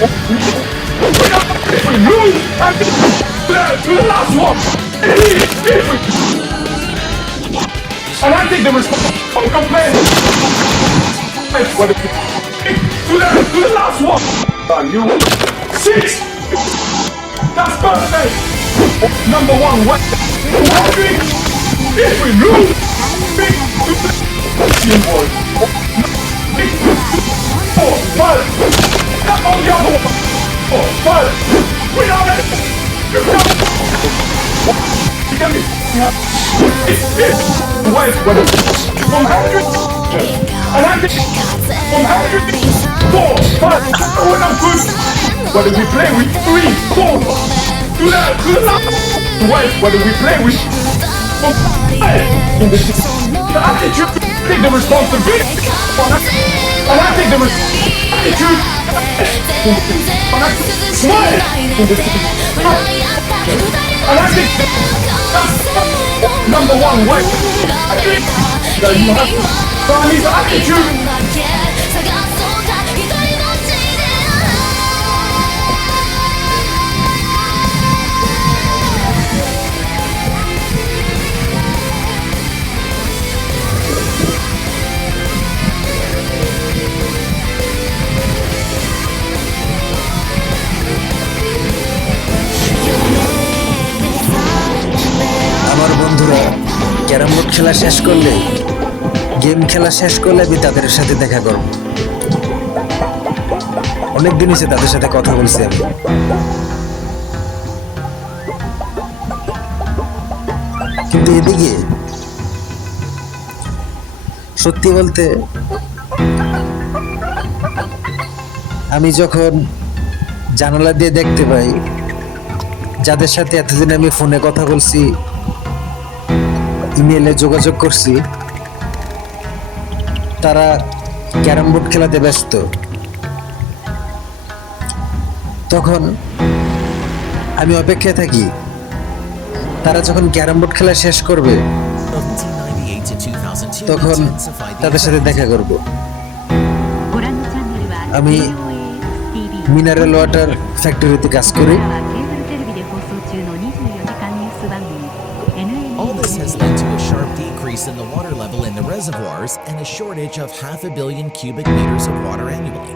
If we lose, I think to the last one. And I think the responsibility of playing to the last one. You 6. That's perfect. Number 1 West. If we lose, team boys. 4, 5. Not on the other one. 4, 5. We are it. You can be. Wait, from 100. And I think from 100. 4, 5. We're not good. What do we play with? 3, 4. To the last. Wait, what do we play with? From 5. In the attitude, take the responsibility. And I take the attitude. Smile. And I think that's number 1 way. I think that you have to find his attitude. আমার বন্ধুরা carrom board খেলা শেষ করলে, game খেলা শেষ করলে আমি তাদের সাথে দেখা করব। অনেকদিন হয়েছে তাদের সাথে কথা বলছি আমি। কিন্তু এদিকে সত্যি বলতে আমি যখন জানালা দিয়ে দেখতে পাই যাদের সাথে এতদিন আমি ফোনে কথা বলছি, ইমেলে যোগাযোগ করছি, তারা ক্যারাম বোর্ড খেলাতে ব্যস্ত, তখন আমি অপেক্ষায় থাকি তারা যখন ক্যারাম বোর্ড খেলা শেষ করবে তখন তাদের সাথে দেখা করব। আমি মিনারেল ওয়াটার ফ্যাক্টরিতে কাজ করি। All this has led to a sharp decrease in the water level in the reservoirs and a shortage of 500 million cubic meters of water annually.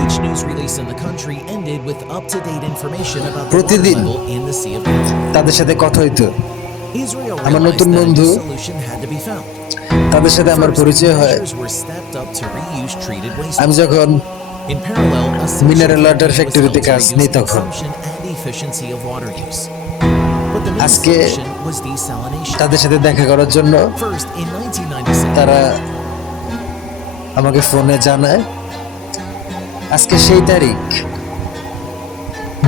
Each news release in the country ended with up-to-date information about the water level in the Sea of Galilee. তাদের সাথে কথা হইতো। Israel আমার realized নতুন that a বন্ধু, new solution had to be found. তাদের সাথে আমার পরিচয় হয় আমি যখন মিনারেল ওয়াটার ফ্যাক্টরিতে কাজ নিই তখন। আজকে তাদের সাথে দেখা করার জন্য তারা আমাকে ফোনে জানায় আজকে সেই তারিখ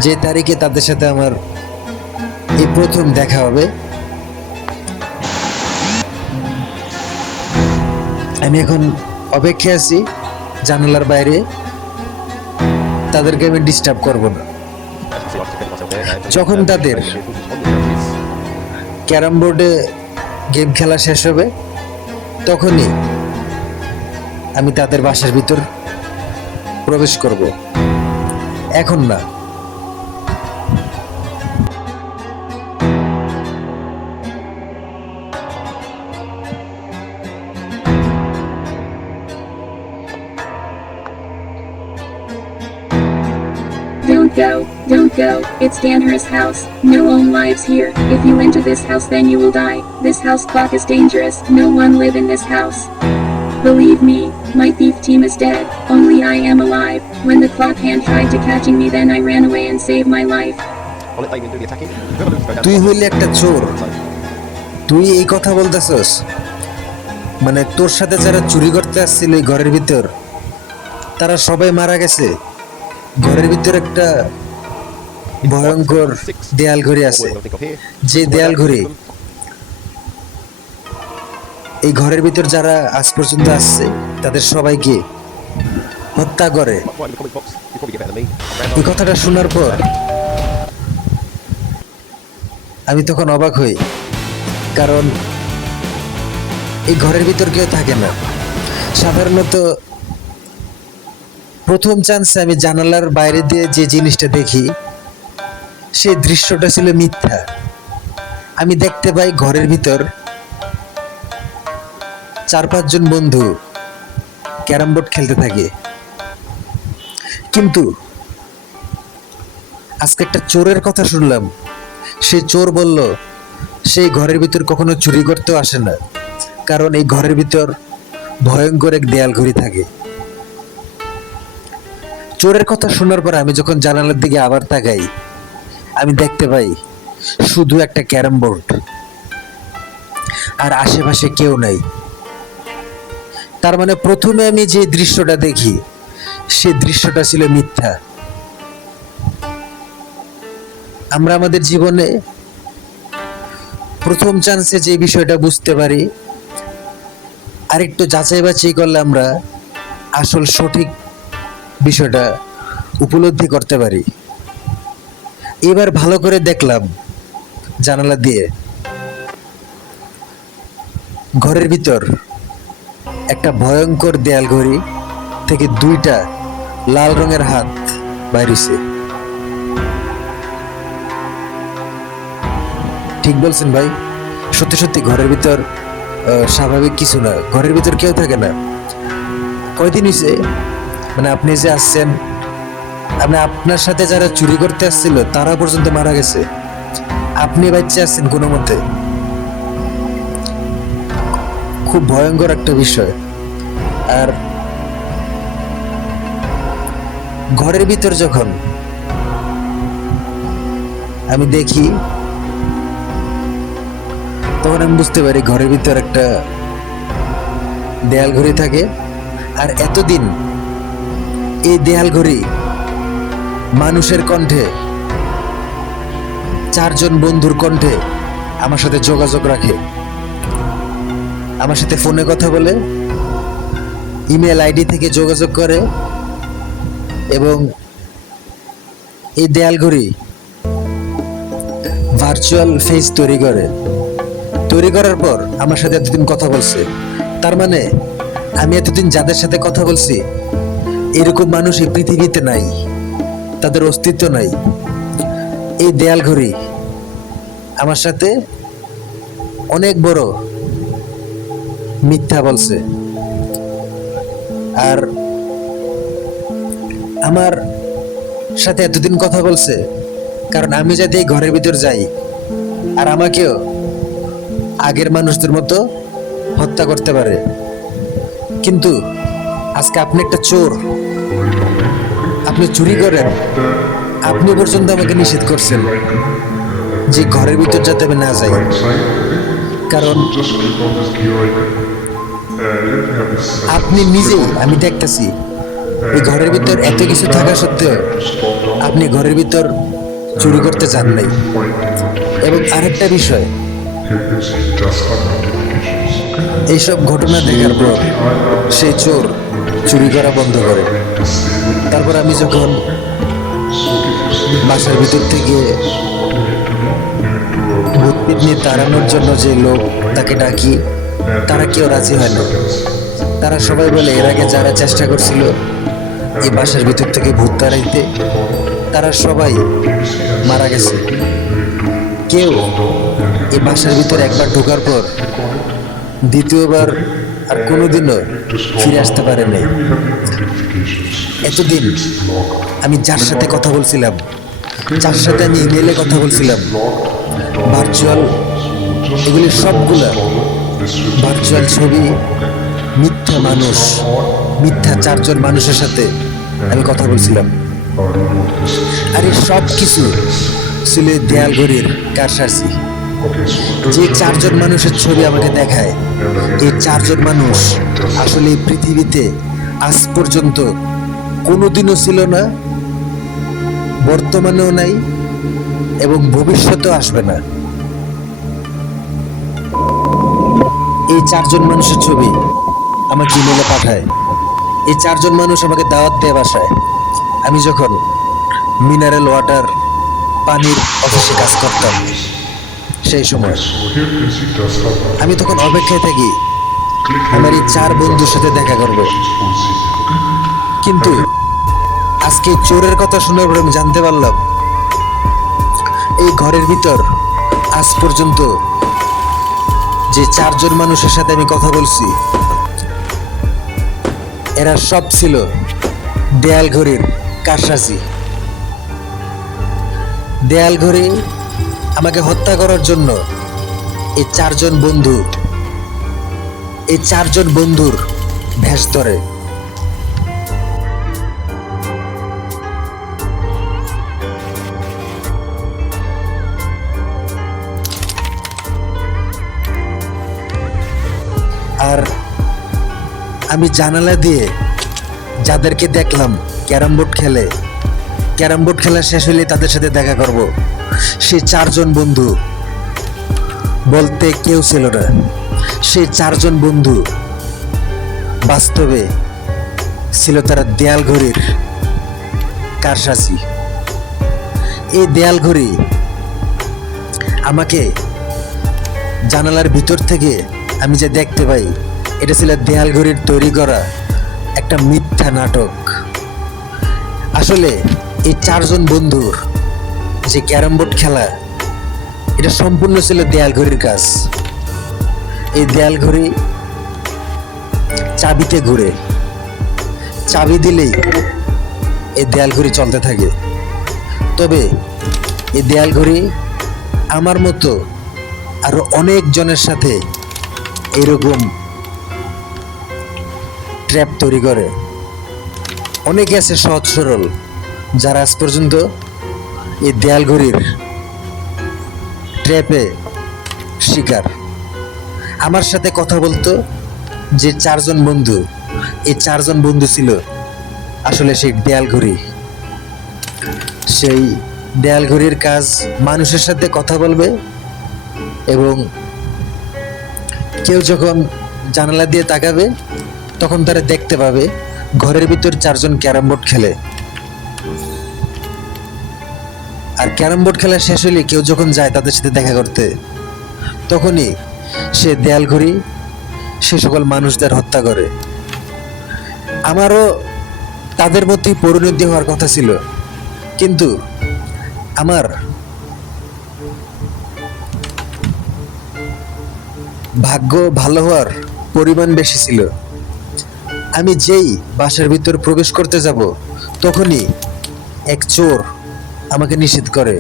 যে তারিখে তাদের সাথে আমার এই প্রথম দেখা হবে। আমি এখন অপেক্ষায় আছি জানালার বাইরে, তাদেরকে আমি ডিস্টার্ব করব না। যখন তাদের ক্যারাম বোর্ডে গেম খেলা শেষ হবে তখনই আমি তাদের বাসার ভিতর প্রবেশ করব, এখন না। Don't go, it's Danner's house. No one lives here. If you enter this house then you will die. This house clock is dangerous, no one live in this house. Believe me, my thief team is dead, only I am alive. When the clock hand tried to catching me then I ran away and saved my life. তুই হইলে একটা চোর, তুই এই কথা বলতেছস? মানে তোর সাথে যারা চুরি করতে আসছিল এই ঘরের ভিতর তারা সবাই মারা গেছে। ঘরের ভিতর একটা ভয়ঙ্কর দেয়াল ঘড়ি আছে, যে দেয়াল ঘড়ি এই ঘরের ভিতর যারা আজ পর্যন্ত আসছে তাদের সবাইকে হত্যা করে। এই কথাটা শোনার পর আমি তখন অবাক হই কারণ এই ঘরের ভিতর কেউ থাকে না। সাধারণত প্রথম চান্সে আমি জানালার বাইরে দিয়ে যে জিনিসটা দেখি সেই দৃশ্যটা ছিল মিথ্যা। আমি দেখতে পাই ঘরের ভিতর 4-5 জন বন্ধু ক্যারাম বোর্ড খেলতে থাকে। কিন্তু আজকে একটা চোরের কথা শুনলাম। সেই চোর বলল সেই ঘরের ভিতর কখনো চুরি করতেও আসে না, কারণ এই ঘরের ভিতর ভয়ঙ্কর এক দেয়াল ঘড়ি থাকে। চোরের কথা শোনার পর আমি যখন জানালার দিকে আবার তাকাই, আমি দেখতে পাই শুধু একটা ক্যারাম বোর্ড, আর আশেপাশে কেউ নাই। তার মানে প্রথমে আমি যে দৃশ্যটা দেখি সেই দৃশ্যটা ছিল মিথ্যা। আমরা আমাদের জীবনে প্রথম চান্সে যে বিষয়টা বুঝতে পারি, আরেকটু যাচাই বাছাই করলে আমরা আসল সঠিক বিষয়টা উপলব্ধি করতে পারি। এবার ভালো করে দেখলাম জানালা দিয়ে, ঘরের ভিতর একটা ভয়ঙ্কর দেয়াল ঘড়ি থেকে 2টা লাল রঙের হাত বাইরেছে। ঠিক বলছেন ভাই, সত্যি সত্যি ঘরের ভিতর স্বাভাবিক কিছু না, ঘরের ভিতর কেউ থাকে না। কয়দিন হয়েছে, মানে আপনি যে আসছেন, আপনার সাথে যারা চুরি করতে আসছিল তারা পর্যন্ত মারা গেছে, আপনি বাচ্চা আসছেন কোনো মতে। খুব ভয়ঙ্কর একটা বিষয়। আর ঘরের ভিতর যখন আমি দেখি তখন আমি বুঝতে পারি ঘরের ভিতর একটা দেয়াল ঘড়ি থাকে। আর এতদিন এই দেয়াল ঘড়ি মানুষের কণ্ঠে, 4 জন বন্ধুর কণ্ঠে আমার সাথে যোগাযোগ রাখে, আমার সাথে ফোনে কথা বলে, ইমেল আইডি থেকে যোগাযোগ করে, এবং এই দেয়াল ঘড়ি ভার্চুয়াল ফেস তৈরি করার পর আমার সাথে এতদিন কথা বলছে। তার মানে আমি এতদিন যাদের সাথে কথা বলছি এরকম মানুষ এই পৃথিবীতে নাই, তাদের অস্তিত্ব নাই। এই দেয়াল ঘড়ি আমার সাথে অনেক বড় মিথ্যা বলছে। আর আমার সাথে এতদিন কথা বলছে কারণ আমি যাতে এই ঘরের ভিতর যাই আর আমাকেও আগের মানুষদের মতো হত্যা করতে পারে। কিন্তু আজকে আপনি একটা চোর, আপনি চুরি করেন, আপনি পর্যন্ত আমাকে নিষেধ করছেন যে ঘরের ভিতর যাতে আমি না যাই। কারণ আপনি নিজেই, আমি দেখতেছি এই ঘরের ভিতর এত কিছু থাকা সত্ত্বেও আপনি ঘরের ভিতর চুরি করতে চান নাই। এবং আরেকটা বিষয়, এইসব ঘটনা দেখার পর সেই চোর চুরি করা বন্ধ করে। তারপর আমি যখন বাসার ভিতর থেকে ভূত পেতনি তাড়ানোর জন্য যে লোক তাকে ডাকি, তারা কেউ রাজি হয় না। তারা সবাই বলে এর আগে যারা চেষ্টা করছিল এই বাসার ভিতর থেকে ভূত তাড়াইতে, তারা সবাই মারা গেছে। কেউ এই বাসার ভিতর একবার ঢোকার পর দ্বিতীয়বার আর কোনোদিনও ফিরে আসতে পারে নাই। এতদিন আমি যার সাথে কথা বলছিলাম, যার সাথে আমি ইমেলে কথা বলছিলাম, ভার্চুয়াল, এগুলি সবগুলা ভার্চুয়াল ছবি, মিথ্যা মানুষ, মিথ্যা 4 জন মানুষের সাথে আমি কথা বলছিলাম। আর এই সব কিছু ছিল দেয়াল ঘড়ির কারসাজি। যে 4 জন মানুষের ছবি আমাকে দেখায়, এই 4 জন মানুষ আসলে এই পৃথিবীতে আজ পর্যন্ত কোনোদিনও ছিল না, বর্তমানেও নাই এবং ভবিষ্যতেও আসবে না। এই 4 জন মানুষের ছবি আমাকে ইমেলে পাঠায়। এই 4 জন মানুষ আমাকে দাওয়াত দেয় বাসায়। আমি যখন মিনারেল ওয়াটার, পানির অফিসে কাজ করতাম, সেই সময় So here you can see das Rad. আমি তখন অপেক্ষায় থাকি আমার এই 4 বন্ধুর সাথে দেখা করব। কিন্তু আজকে চোরের কথা শোনার পর আমি জানতে পারলাম এই ঘরের ভিতর আজ পর্যন্ত যে 4 জন মানুষের সাথে আমি কথা বলছি এরা সব ছিল দেয়াল ঘড়ির কারসাজি। দেয়াল ঘড়ি আমাকে হত্যা করার জন্য এই 4 জন বন্ধু এই 4 জন বন্ধুর ভেষ ধরে। আর আমি জানালা দিয়ে যাদেরকে দেখলাম ক্যারাম বোর্ড খেলা শেষ হলে তাদের সাথে দেখা করব, সেই 4 জন বন্ধু বলতে কেউ ছিল না। সেই 4 জন বন্ধু বাস্তবে ছিল তারা দেয়াল ঘড়ির কারসাজি। এই দেয়াল ঘড়ি আমাকে জানালার ভিতর থেকে আমি যে দেখতে পাই এটা ছিল দেয়াল ঘড়ির তৈরি করা একটা মিথ্যা নাটক। আসলে এই 4 জন বন্ধুর যে ক্যারাম বোর্ড খেলা এটা সম্পূর্ণ ছিল দেয়াল ঘড়ির কাজ। এই দেয়াল ঘড়ি চাবিতে ঘুরে, চাবি দিলেই এই দেয়াল ঘড়ি চলতে থাকে। তবে এই দেয়াল ঘড়ি আমার মতো আরো অনেক জনের সাথে এরকম ট্র্যাপ তৈরি করে। অনেকে আছে সহজ সরল যারা আজ পর্যন্ত এই দেয়াল ঘড়ির ট্র্যাপে শিকার। আমার সাথে কথা বলতো যে 4 জন বন্ধু, এই 4 জন বন্ধু ছিল আসলে সেই দেয়াল ঘড়ি। সেই দেয়াল ঘড়ির কাজ মানুষের সাথে কথা বলবে এবং কেউ যখন জানালা দিয়ে তাকাবে তখন তারা দেখতে পাবে ঘরের ভিতর 4 জন ক্যারাম বোর্ড খেলে। আর ক্যারাম বোর্ড খেলা শেষ হলে কেউ যখন যায় তাদের সাথে দেখা করতে তখনই সে দেয়াল ঘড়ি সে সকল মানুষদের হত্যা করে। আমারও তাদের মতোই পরিণতি হওয়ার কথা ছিল, কিন্তু আমার ভাগ্য ভালো হওয়ার পরিমাণ বেশি ছিল। আমি যেই বাসার ভিতর প্রবেশ করতে যাব তখনই এক চোর আমাকে নিষেধ করে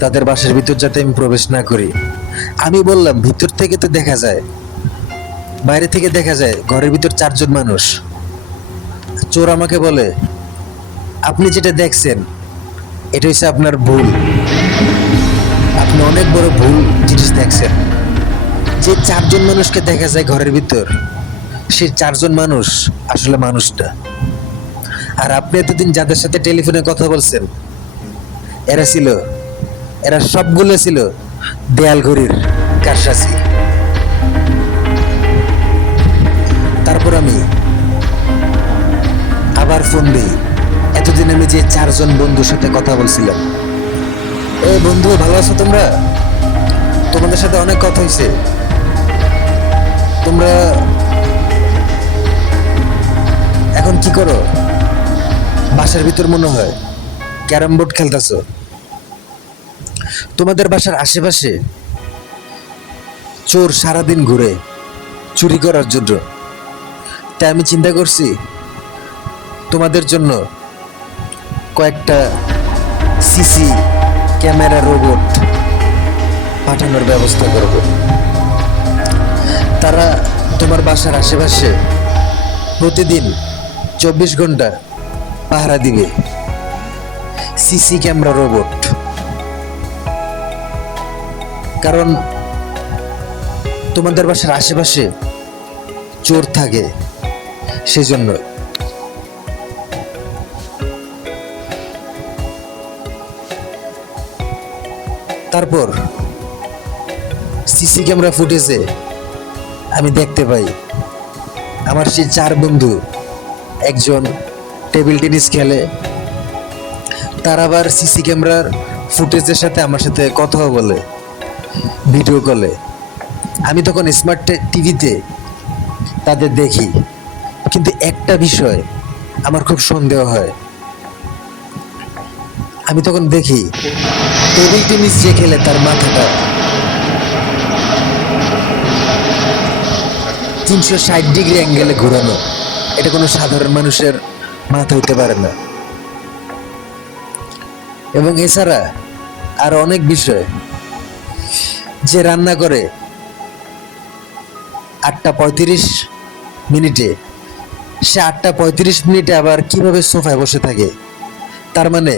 তাদের বাসার ভিতর যাতে আমি প্রবেশ না করি। আমি বললাম ভিতর থেকে তো দেখা যায়, বাইরে থেকে দেখা যায় ঘরের ভিতর 4 জন মানুষ। চোর আমাকে বলে আপনি যেটা দেখছেন এটা হচ্ছে আপনার ভুল, আপনি অনেক বড় ভুল জিনিস দেখছেন। যে 4 জন মানুষকে দেখা যায় ঘরের ভিতর সেই 4 জন মানুষ আসলে মানুষটা। আর আপনি এতদিন যাদের সাথে টেলিফোনে কথা বলছেন এরা সবগুলো ছিল দেয়াল ঘড়ির কারসাজি। তারপর আমি আবার ফোন দিই। এতদিন আমি যে 4 জন বন্ধুর সাথে কথা বলছিলাম, এই বন্ধু ভালো আছো তোমরা? তোমাদের সাথে অনেক কথা হয়েছে, তোমরা এখন কি করো? বাসার ভিতর মনে হয় ক্যারাম বোর্ড খেলতেছো। তোমাদের বাসার আশেপাশে চোর সারাদিন ঘুরে চুরি করার জন্য, তাই আমি চিন্তা করছি তোমাদের জন্য কয়েকটা সিসি ক্যামেরা রোবট পাঠানোর ব্যবস্থা করব। তারা তোমার বাসার আশেপাশে প্রতিদিন 24 ঘন্টা পাহারা দিবে, সিসি ক্যামেরা রোবট। কারণ তোমাদের বাসার আশেপাশে চোর থাকে সেজন্য। তারপর সিসি ক্যামেরা ফুটেজে আমি দেখতে পাই আমার সেই 4 বন্ধু একজন টেবিল টেনিস খেলে, তার আবার সিসি ক্যামেরার ফুটেজের সাথে আমার সাথে কথাও বলে। ভিডিও কলে। আমি তখন স্মার্ট টিভিতে তাদের দেখি, কিন্তু একটা বিষয় আমার খুব সন্দেহ হয়। আমি তখন দেখি টেবিল টেনিস যে খেলে তার মাথাটা 360 ডিগ্রি অ্যাঙ্গেলে ঘোরানো। এটা কোনো সাধারণ মানুষের মাথা হইতে পারে না। এবং এছাড়া আর অনেক বিষয়, যে রান্না করে 8:35 সে 8:35 আবার কিভাবে সোফায় বসে থাকে। তার মানে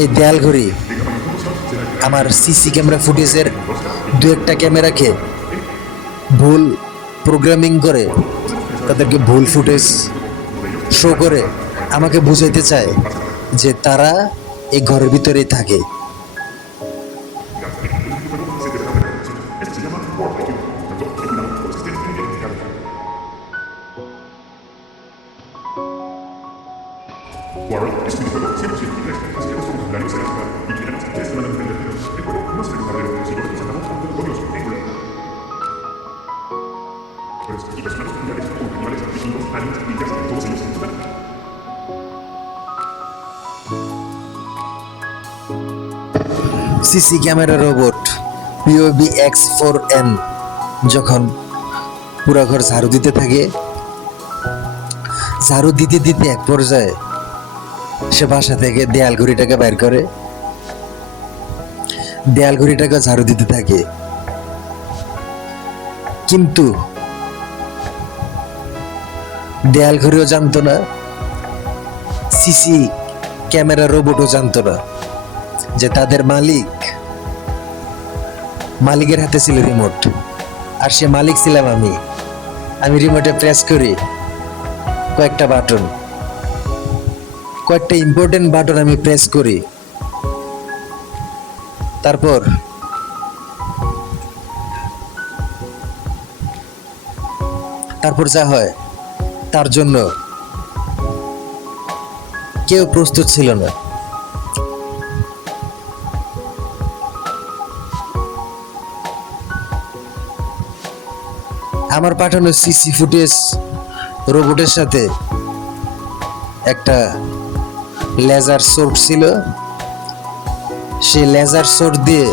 এই দেয়াল ঘড়ি আমার সিসি ক্যামেরা ফুটেজের দু একটা ক্যামেরাকে ভুল প্রোগ্রামিং করে, তাদেরকে ভুল ফুটেজ শো করে আমাকে বুঝাইতে চায় যে তারা এই ঘরের ভিতরেই থাকে। CC camera robot POV X4N যখন পুরা ঘর ঝাড়ু দিতে থাকে, ঝাড়ু দিতে দিতে এক পর্যায়ে সে বাসা থেকে দেয়াল ঘড়িটাকে বের করে, দেয়াল ঘড়িটাকে ঝাড়ু দিতে থাকে। কিন্তু দেয়াল ঘড়িও জানতো না, সিসি ক্যামেরা রোবটও জানতো না যে তাদের মালিকের হাতে ছিল রিমোট, আর সে মালিক ছিলাম আমি। আমি রিমোটে প্রেস করি কয়েকটা ইম্পর্টেন্ট বাটন আমি প্রেস করি। তারপর যা হয় তার জন্য কেউ প্রস্তুত ছিল না। আমার পাঠানো সিসি ফুটেজ রোবটের সাথে একটা লেজার সোর্ট ছিল। সেই লেজার সোর্ট দিয়ে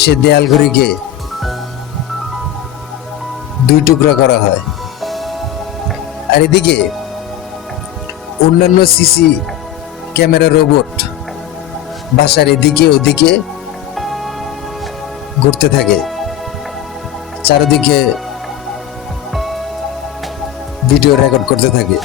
সে দেয়াল ঘড়িকে 2 টুকরা করা হয়। আর এদিকে অন্যান্য সিসি ক্যামেরা রোবট বাসার এদিকে ওদিকে ঘুরতে থাকে, চারিদিকে ভিডিও রেকর্ড করতে থাকে।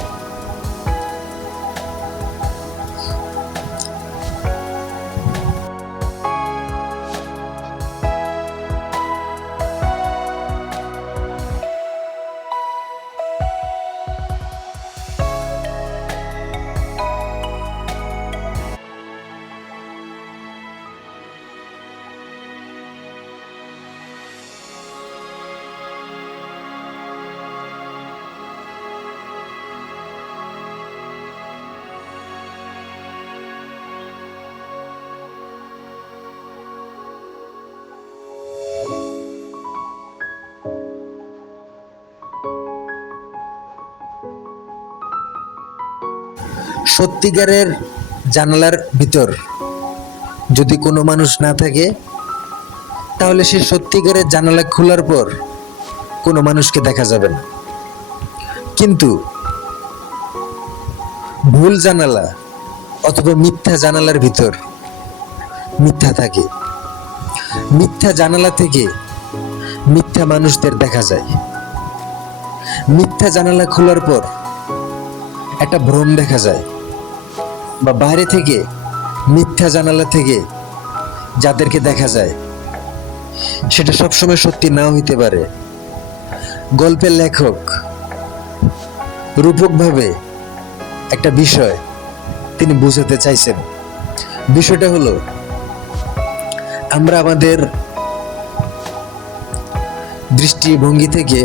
সত্যিকারের জানালার ভিতর যদি কোনো মানুষ না থাকে, তাহলে সে সত্যিকারের জানালা খোলার পর কোনো মানুষকে দেখা যাবে না। কিন্তু ভুল জানালা অথবা মিথ্যা জানালার ভিতর মিথ্যা থাকে। মিথ্যা জানালা থেকে মিথ্যা মানুষদের দেখা যায়। মিথ্যা জানালা খোলার পর একটা ভ্রম দেখা যায়, বা বাইরে থেকে মিথ্যা জানালা থেকে যাদেরকে দেখা যায় সেটা সবসময় সত্যি নাও হইতে পারে। গল্পের লেখক রূপকভাবে একটা বিষয় তিনি বুঝাতে চাইছেন। বিষয়টা হলো, আমরা আমাদের দৃষ্টিভঙ্গি থেকে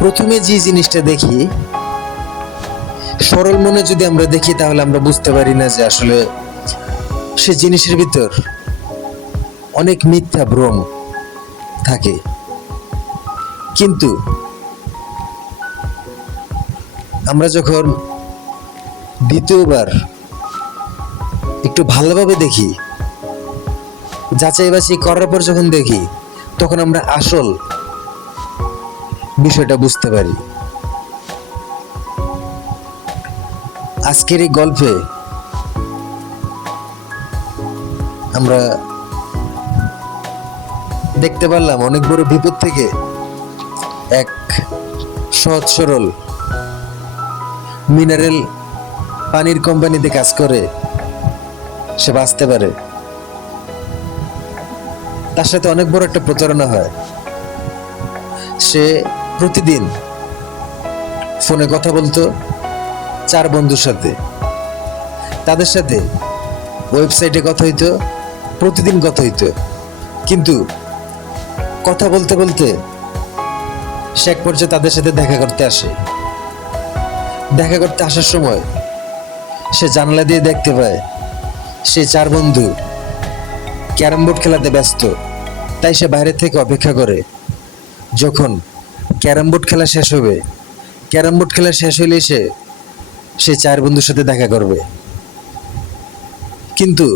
প্রথমে যে জিনিসটা দেখি, সরল মনে যদি আমরা দেখি তাহলে আমরা বুঝতে পারি না যে আসলে সে জিনিসের ভিতর অনেক মিথ্যা ভ্রম থাকে, কিন্তু আমরা যখন দ্বিতীয়বার একটু ভালোভাবে দেখি, যাচাই বাছাই করার পর যখন দেখি, তখন আমরা আসল বিষয়টা বুঝতে পারি। আজকের এই গল্পে আমরা দেখতে পারলাম অনেক বড় বিপদ থেকে এক সহজ সরল মিনারেল পানির কোম্পানিতে কাজ করে সে বাঁচতে পারে। তার সাথে অনেক বড় একটা প্রতারণা হয়। সে প্রতিদিন ফোনে কথা বলতো 4 বন্ধুর সাথে, তাদের সাথে ওয়েবসাইটে কথা হইতো, প্রতিদিন কথা হইতো, কিন্তু কথা বলতে বলতে সে এক পর্যায়ে তাদের সাথে দেখা করতে আসে। দেখা করতে আসার সময় সে জানালা দিয়ে দেখতে পায় সে 4 বন্ধু ক্যারাম বোর্ড খেলাতে ব্যস্ত। তাই সে বাইরে থেকে অপেক্ষা করে যখন ক্যারাম বোর্ড খেলা শেষ হবে। ক্যারাম বোর্ড খেলা শেষ হলে সে 4 বন্ধুর সাথে দেখা করবে। কিন্তু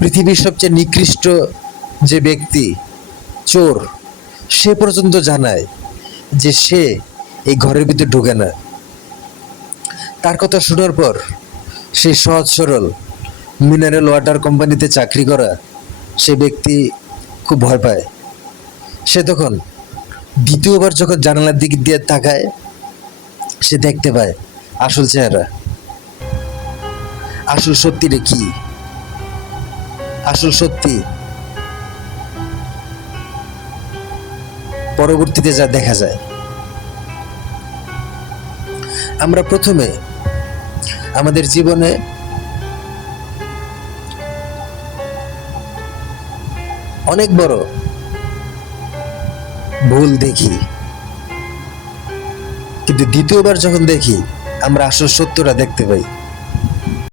পৃথিবীর সবচেয়ে নিকৃষ্ট যে ব্যক্তি, চোর, সে পর্যন্ত জানায় যে সে এই ঘরের ভিতরে ঢুকে না। তার কথা শোনার পর সেই সহজ সরল মিনারেল ওয়াটার কোম্পানিতে চাকরি করা সে ব্যক্তি খুব ভয় পায়। সে তখন দ্বিতীয়বার যখন জানালার দিক দিয়ে তাকায়, সে দেখতে পায় আসল চেহারা, আসল সত্যিটা কি। আসল সত্যি পরবর্তীতে যা দেখা যায়। আমরা প্রথমে আমাদের জীবনে অনেক বড় ভুল দেখি, কিন্তু দ্বিতীয়বার যখন দেখি আমরা আসল সত্যটা দেখতে পাই।